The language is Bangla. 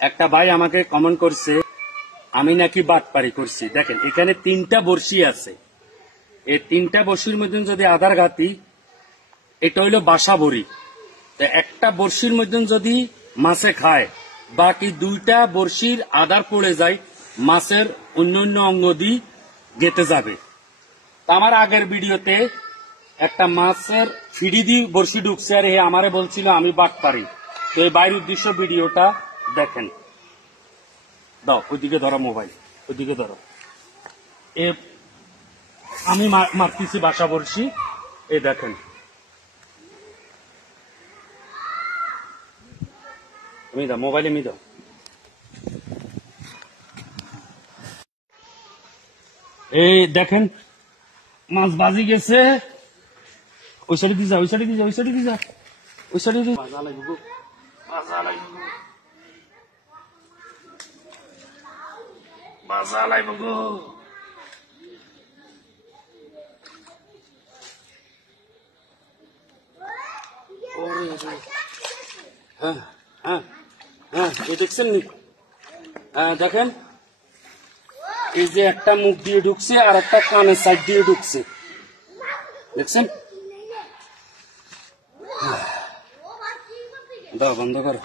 একটা ভাই আমাকে কমেন্ট করছে আমি নাকি বাটপারি করছি। দেখেন এখানে 3টা বড়শি আছে, এই 3টা বড়শির মধ্যে যদি আদার ঘাতি, এটা হইলো বাসা বড়ি। একটা বড়শির মধ্যে যদি মাছে খায়, বাকি 2টা বড়শির আদার পড়ে যায়, মাছের অন্য অঙ্গ দিয়ে গেতে যাবে। আমার আগের ভিডিওতে একটা মাছের ফিডি দিয়ে বড়শি ঢুকছে, আর আমারে বলছিল আমি বাটপারি। তো এই বাইরের উদ্দেশ্য ভিডিওটা দেখেন। দাও ওইদিকে ধরো, মোবাইল ওইদিকে ধরো। আমি মারতেছি বাসা বড়শি, এই দেখেন। আমি দাও মোবাইলে, আমি দাও। এই দেখেন মাছ বাজি গেছে। ওই সাইডে দিয়ে যা, ওই সাইডে দিয়ে যা, ওই সাইডে দিয়ে যা, ওই সাইডে দিয়ে মাজা লাগবে, মাজা লাগবে, মাজা লাগবে গো। হ্যাঁ হ্যাঁ হ্যাঁ, এই দেখছেন নি? হ্যাঁ দেখেন, এই যে একটা মুখ দিয়ে ঢুকছে আর একটা কানের সাইড দিয়ে ঢুকছে, দেখছেন? দাও বন্ধ করো।